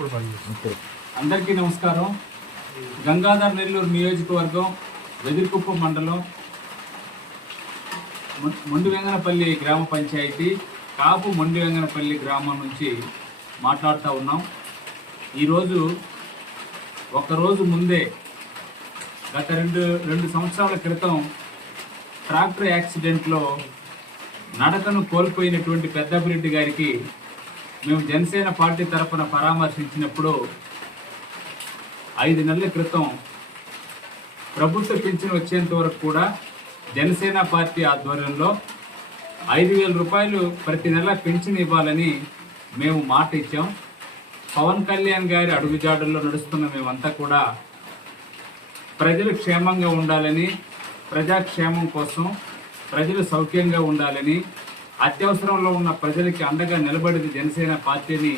ఇప్పుడు అందరికీ నమస్కారం. గంగాధర్ నెల్లూరు నియోజకవర్గం వెదిరికుప్పం మండలం మొ- మొండి వెంగనపల్లి గ్రామ పంచాయతీ కాపు మొండి వెంగనపల్లి గ్రామం నుంచి మాట్లాడుతూ ఉన్నాం. ఈరోజు ఒకరోజు ముందే గత రెండు రెండు సంవత్సరాల క్రితం ట్రాక్టర్ యాక్సిడెంట్లో నడకను కోల్పోయినటువంటి పెద్దపిరెడ్డి గారికి మేము జనసేన పార్టీ తరఫున పరామర్శించినప్పుడు ఐదు నెలల క్రితం ప్రభుత్వ పింఛన్ వచ్చేంత వరకు కూడా జనసేన పార్టీ ఆధ్వర్యంలో ఐదు వేల రూపాయలు ప్రతి నెల పెన్షన్ ఇవ్వాలని మేము మాట ఇచ్చాం. పవన్ కళ్యాణ్ గారి అడుగుజాడల్లో నడుస్తున్న మేమంతా కూడా ప్రజలు క్షేమంగా ఉండాలని ప్రజాక్షేమం కోసం ప్రజలు సౌఖ్యంగా ఉండాలని అత్యవసరంలో ఉన్న ప్రజలకి అండగా నిలబడింది జనసేన పార్టీని